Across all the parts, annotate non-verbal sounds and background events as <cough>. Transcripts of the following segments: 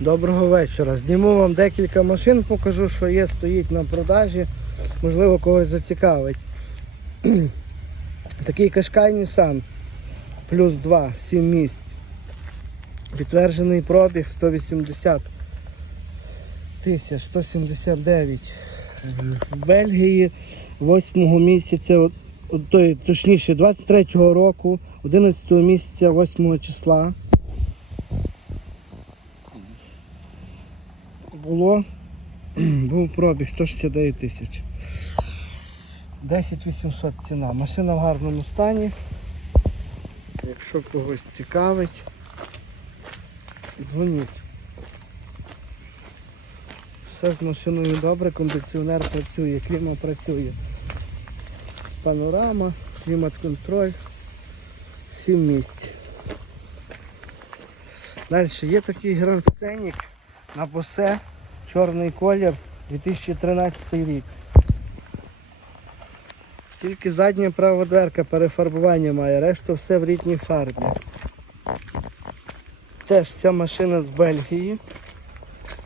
Доброго вечора. Зніму вам декілька машин, покажу, що є, стоїть на продажі. Можливо, когось зацікавить. <clears throat> Такий Кашкай Nissan плюс 2, 7 місць. Підтверджений пробіг 180 тисяч, 179. В Бельгії 8 місяця, точніше 23 року, 11 місяця 8 числа. Було, <clears throat> був пробіг 169 тисяч. 10 800 ціна. Машина в гарному стані. Якщо когось цікавить, дзвоніть. Все з машиною добре, кондиціонер працює, кліма працює. Панорама, клімат-контроль, 7 місць. Далі є такий Grand Scenic на босе, чорний колір, 2013 рік. Тільки задня права дверка перефарбування має, решта все в рідній фарбі. Теж ця машина з Бельгії.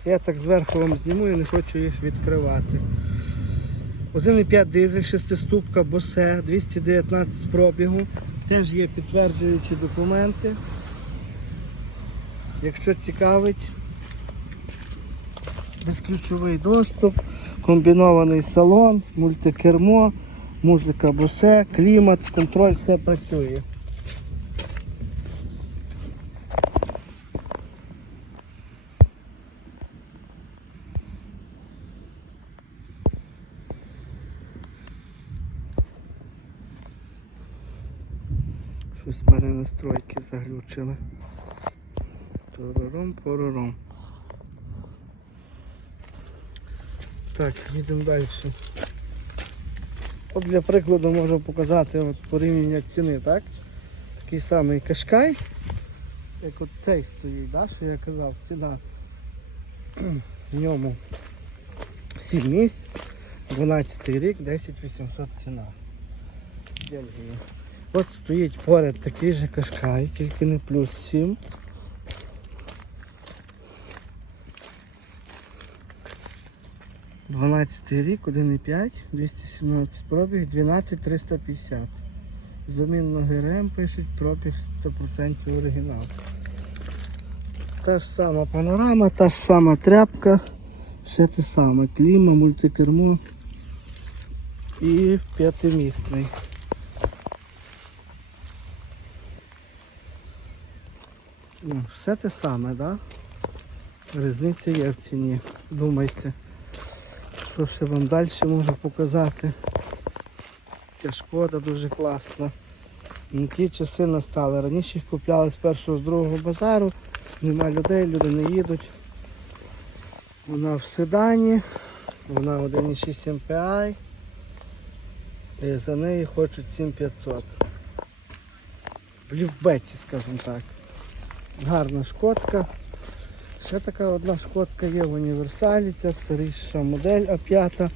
Я так зверху вам зніму і не хочу їх відкривати. 1,5 дизель, шестиступка босе, 219 пробігу. Теж є підтверджуючі документи. Якщо цікавить, безключовий доступ, комбінований салон, мультикермо, музика босе, клімат, контроль, все працює. Щось в мене настройки заглючили. Порором, порором. Так, їдемо далі. От для прикладу можу показати от порівняння ціни, так? Такий самий кашкай, як от цей стоїть, да, що я казав, ціна в ньому 7 місць, 12 рік, 10 800 ціна. От стоїть поряд такий же кашкай, тільки не плюс 7. Дванадцятий рік, 1,5, 217 пробіг, 12350. Замінно ГРМ пишуть пробіг 100% оригінал. Та ж сама панорама, та ж сама тряпка, все те саме. Кліма, мультикермо і п'ятимісний. Ну, все те саме, так? Да? Різниця є в ціні. Думайте. Що ще вам далі можу показати? Ця шкода дуже класна. Ну, Ті часи настали. Раніше їх купляли з першого, з другого базару. Нема людей, люди не їдуть. Вона в седані, вона 1,6 MPI. І за неї хочуть 7500. В лівбеці, скажімо так. Гарна шкодка. Ще така одна шкодка є в універсалі, це старіша модель А5.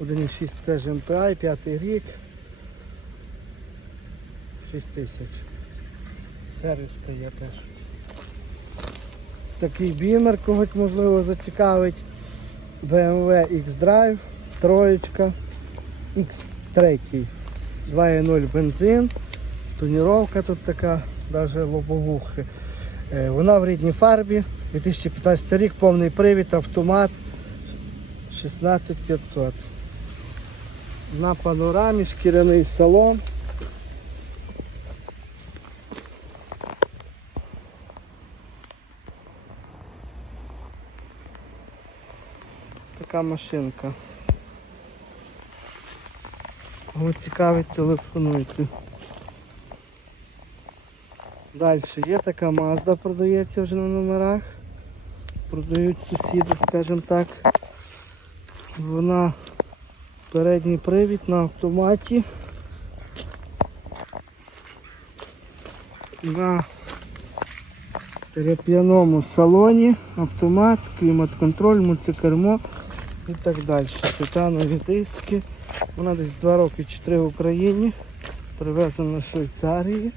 1,6 теж MPI, 5 рік. 6 тисяч. Сервіска є теж. Такий бімер когось можливо зацікавить. BMW X-Drive, троєчка, X3. 2.0 бензин. Тоніровка тут така, навіть лобовухи. Е, Вона в рідній фарбі, 2015 рік, повний привід, автомат 16500. На панорамі, шкіряний салон. Така машинка. Кого цікавить, телефонуйте. Далі є така Mazda, продається вже на номерах. Продають сусіди, скажімо так. Вона передній привід на автоматі. На терап'яному салоні, автомат, клімат-контроль, мультикермо і так далі. Титанові диски. Вона десь 2 роки чи 3 в Україні. Привезена з Швейцарії,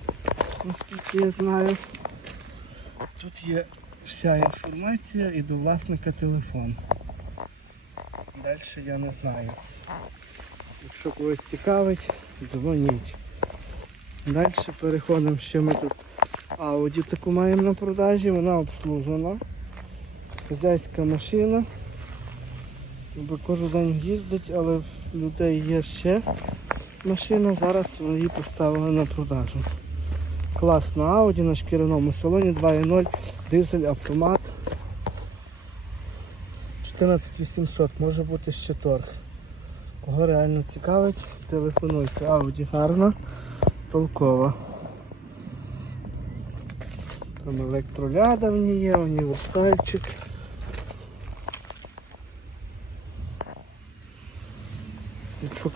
наскільки я знаю. Тут є вся інформація і до власника телефон. Далі я не знаю. Якщо когось цікавить, дзвоніть. Далі переходимо, що ми тут Audi таку маємо на продажі, вона обслужена. Хазяйська машина. Бо кожен день їздить, але в людей є ще машина, зараз її поставили на продажу. Класна Audi на шкіряному салоні 2.0, дизель, автомат. 14800, може бути ще торг. Кого реально цікавить, телефонуйте. Audi гарна, толкова. Там електроляда в ній є, універсальчик. Якщо